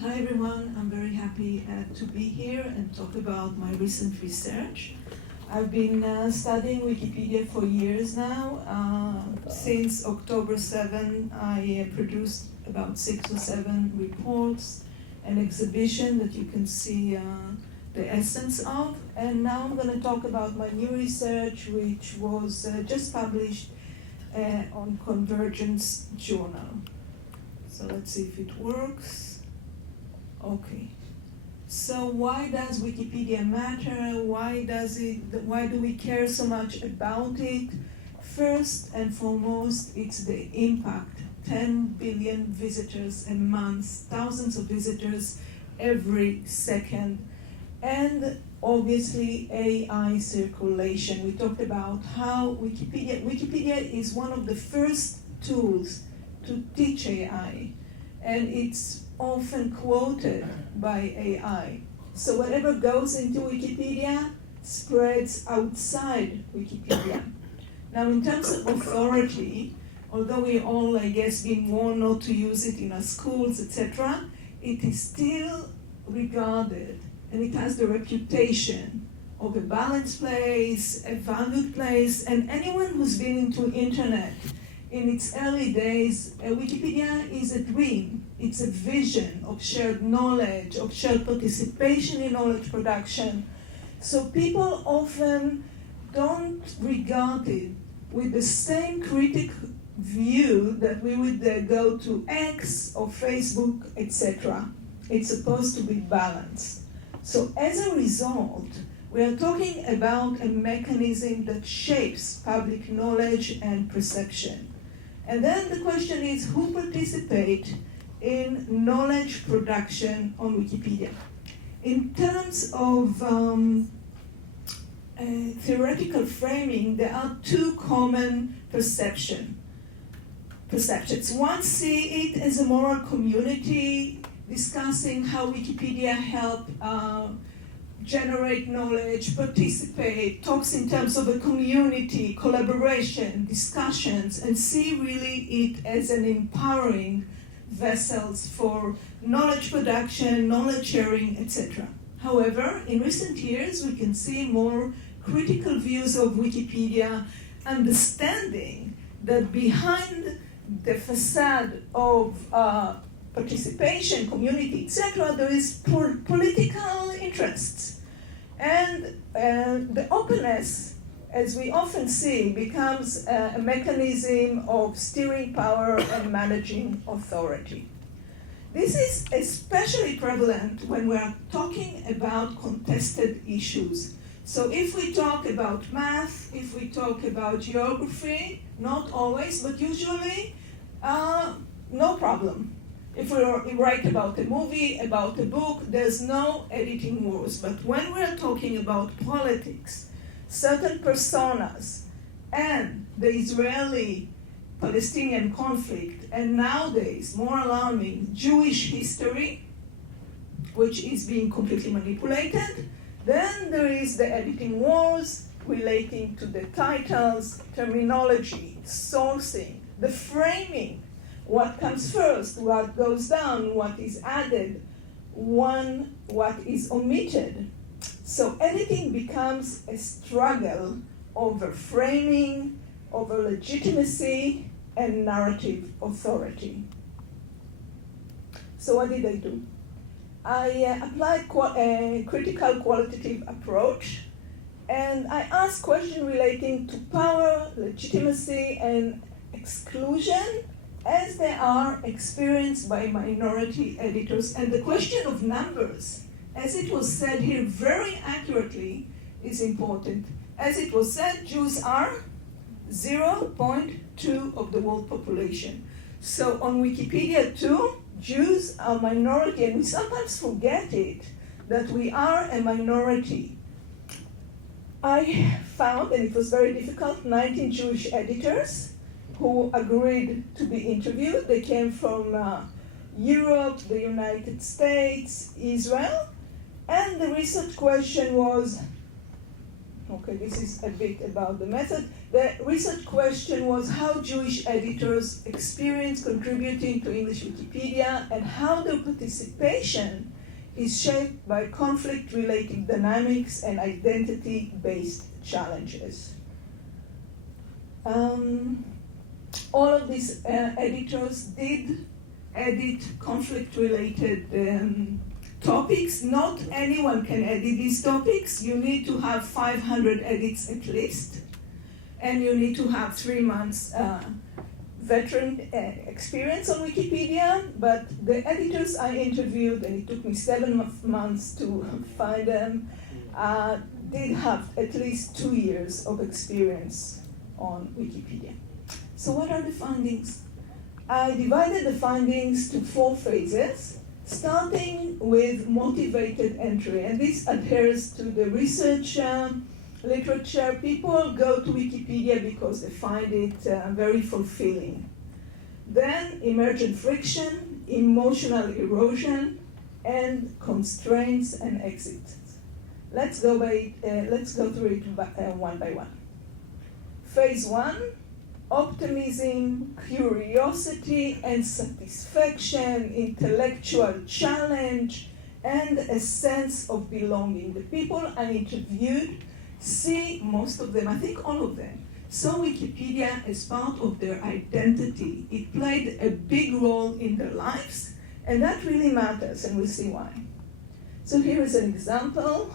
Hi everyone, I'm very happy to be here and talk about my recent research. I've been studying Wikipedia for years now. Since October 7, I produced about 6 or 7 reports, an exhibition that you can see the essence of. And now I'm going to talk about my new research, which was just published on Convergence Journal. So let's see if it works. Okay. So why does Wikipedia matter? Why do we care so much about it? First and foremost, it's the impact. 10 billion visitors a month, thousands of visitors every second. And obviously AI circulation. We talked about how Wikipedia is one of the first tools to teach AI. And it's often quoted by AI. So whatever goes into Wikipedia spreads outside Wikipedia. Now in terms of authority, although we all, I guess, been warned not to use it in our schools, etc., it is still regarded, and it has the reputation of a balanced place, a valued place, and anyone who's been into internet in its early days, Wikipedia is a dream. It's a vision of shared knowledge, of shared participation in knowledge production. So people often don't regard it with the same critical view that we would go to X or Facebook, etc. It's supposed to be balanced. So as a result, we are talking about a mechanism that shapes public knowledge and perception. And then the question is, who participate in knowledge production on Wikipedia? In terms of theoretical framing, there are two common perceptions. One, see it as a moral community, discussing how Wikipedia helped generate knowledge, participate, talks in terms of a community, collaboration, discussions, and see really it as an empowering vessels for knowledge production, knowledge sharing, etc. However, in recent years, we can see more critical views of Wikipedia, understanding that behind the facade of participation, community, etc., there is political interests. And the openness, as we often see, becomes a mechanism of steering power and managing authority. This is especially prevalent when we are talking about contested issues. So if we talk about math, if we talk about geography, not always, but usually, no problem. If we write about a movie, about a book, there's no editing wars. But when we're talking about politics, certain personas, and the Israeli-Palestinian conflict, and nowadays, more alarming, Jewish history, which is being completely manipulated, then there is the editing wars relating to the titles, terminology, sourcing, the framing. What comes first, what goes down, what is added, what is omitted. So editing becomes a struggle over framing, over legitimacy, and narrative authority. So what did I do? I applied a critical qualitative approach, and I asked questions relating to power, legitimacy, and exclusion, as they are experienced by minority editors. And the question of numbers, as it was said here very accurately, is important. As it was said, Jews are 0.2 of the world population. So on Wikipedia too, Jews are minority, and we sometimes forget it, that we are a minority. I found, and it was very difficult, 19 Jewish editors who agreed to be interviewed. They came from Europe, the United States, Israel. And the research question was, Okay, this is a bit about the method. The research question was how Jewish editors experience contributing to English Wikipedia and how their participation is shaped by conflict-related dynamics and identity-based challenges. All of these editors did edit conflict-related topics. Not anyone can edit these topics. You need to have 500 edits at least, and you need to have 3 months veteran experience on Wikipedia. But the editors I interviewed, and it took me 7 months to find them, did have at least 2 years of experience on Wikipedia. So what are the findings? I divided the findings to 4 phases, starting with motivated entry, and this adheres to the research literature. People go to Wikipedia because they find it very fulfilling. Then emergent friction, emotional erosion, and constraints and exits. Let's go through it one by one. Phase 1, optimism, curiosity and satisfaction, intellectual challenge, and a sense of belonging. The people I interviewed see, most of them, I think all of them, saw Wikipedia as part of their identity. It played a big role in their lives, and that really matters, and we'll see why. So here is an example.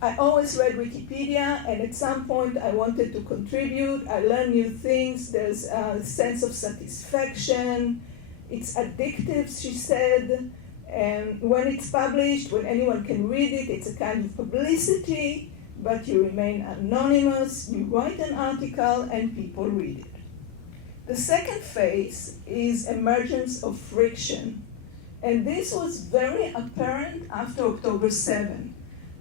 I always read Wikipedia, and at some point I wanted to contribute. I learned new things. There's a sense of satisfaction. It's addictive, she said. And when it's published, when anyone can read it, it's a kind of publicity, but you remain anonymous. You write an article, and people read it. The second phase is emergence of friction. And this was very apparent after October 7.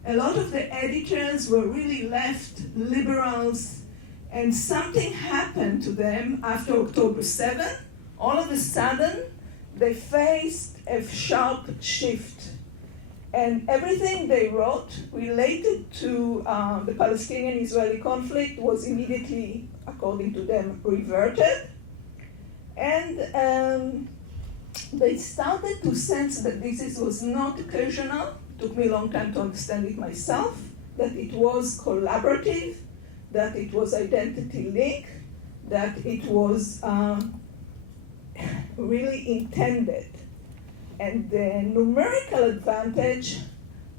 A lot of the editors were really left liberals, and something happened to them after October 7. All of a sudden, they faced a sharp shift. And everything they wrote related to the Palestinian-Israeli conflict was immediately, according to them, reverted. And they started to sense that this was not occasional. Took me a long time to understand it myself, that it was collaborative, that it was identity link, that it was really intended. And the numerical advantage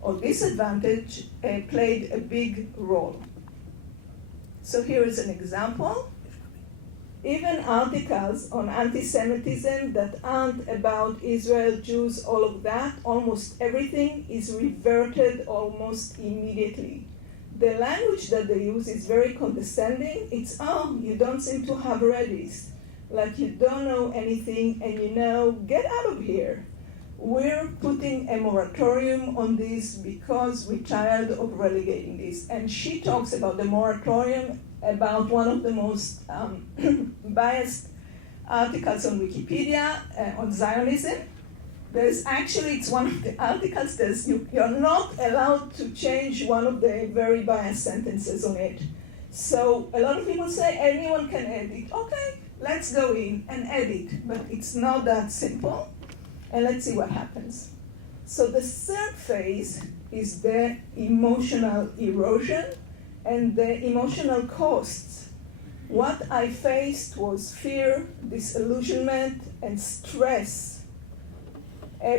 or disadvantage played a big role. So here is an example. Even articles on anti-Semitism that aren't about Israel, Jews, all of that, almost everything is reverted almost immediately. The language that they use is very condescending. It's, oh, you don't seem to have read this. Like you don't know anything and get out of here. We're putting a moratorium on this because we're tired of relegating this. And she talks about the moratorium about one of the most biased articles on Wikipedia on Zionism. It's one of the articles, you're not allowed to change one of the very biased sentences on it. So a lot of people say anyone can edit. Okay, let's go in and edit, but it's not that simple. And let's see what happens. So the third phase is the emotional erosion and the emotional costs. What I faced was fear, disillusionment, and stress.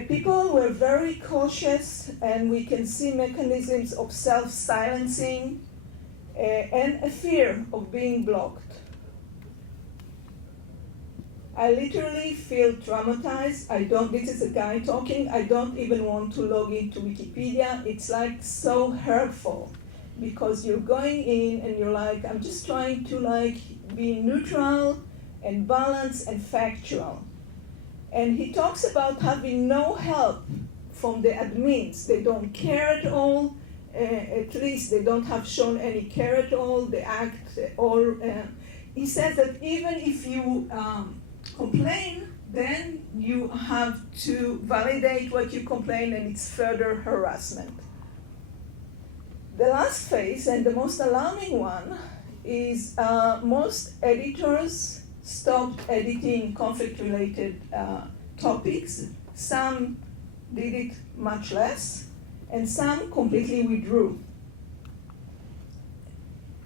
People were very cautious, and we can see mechanisms of self-silencing and a fear of being blocked. I literally feel traumatized. This is a guy talking. I don't even want to log into Wikipedia. It's like so hurtful because you're going in and you're like, I'm just trying to be neutral and balanced and factual. And he talks about having no help from the admins. They don't care at all. At least they don't have shown any care at all. They act all. He says that even if you complain, then you have to validate what you complain, and it's further harassment. The last phase, and the most alarming one, is most editors stopped editing conflict-related topics. Some did it much less, and some completely withdrew.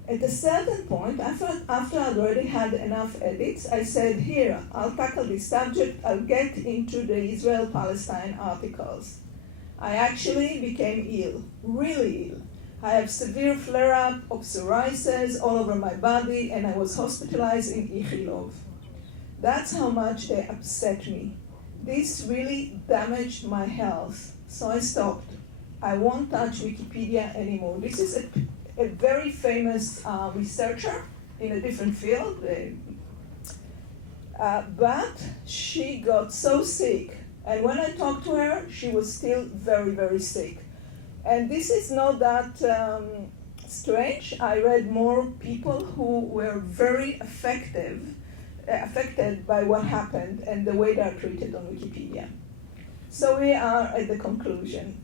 At a certain point, after I'd already had enough edits, I said, here, I'll tackle this subject, I'll get into the Israel-Palestine articles. I actually became ill, really ill. I have severe flare-up of psoriasis all over my body, and I was hospitalized in Ichilov. That's how much they upset me. This really damaged my health, so I stopped. I won't touch Wikipedia anymore. This is a very famous researcher in a different field, but she got so sick, and when I talked to her, she was still very, very sick. And this is not that strange. I read more people who were very affected by what happened and the way they are treated on Wikipedia. So we are at the conclusion.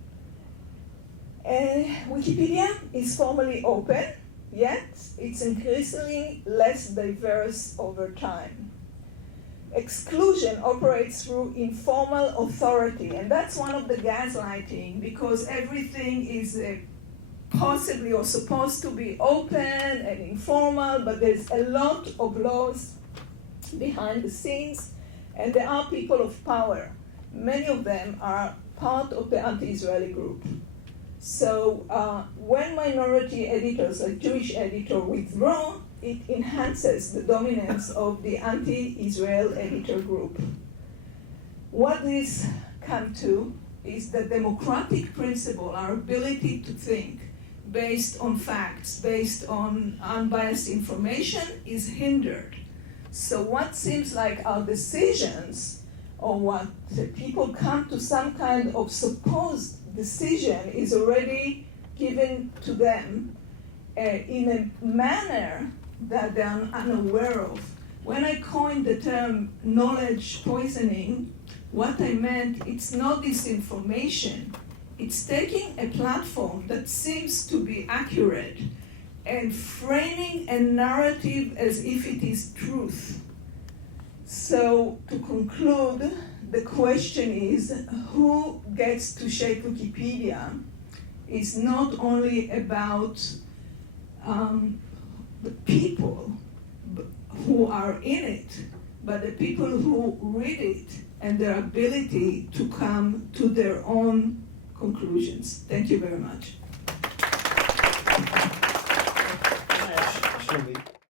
Wikipedia is formally open, yet it's increasingly less diverse over time. Exclusion operates through informal authority, and that's one of the gaslighting, because everything is possibly or supposed to be open and informal, but there's a lot of laws behind the scenes, and there are people of power. Many of them are part of the anti-Israeli group. So when minority editors, like Jewish editor, withdraw, it enhances the dominance of the anti-Israel editor group. What this comes to is the democratic principle, our ability to think based on facts, based on unbiased information, is hindered. So what seems like our decisions, or what people come to some kind of supposed decision, is already given to them in a manner that they're unaware of. When I coined the term knowledge poisoning, what I meant, it's not disinformation. It's taking a platform that seems to be accurate and framing a narrative as if it is truth. So to conclude, the question is, who gets to shape Wikipedia is not only about the people who are in it, but the people who read it and their ability to come to their own conclusions. Thank you very much. Shlomit.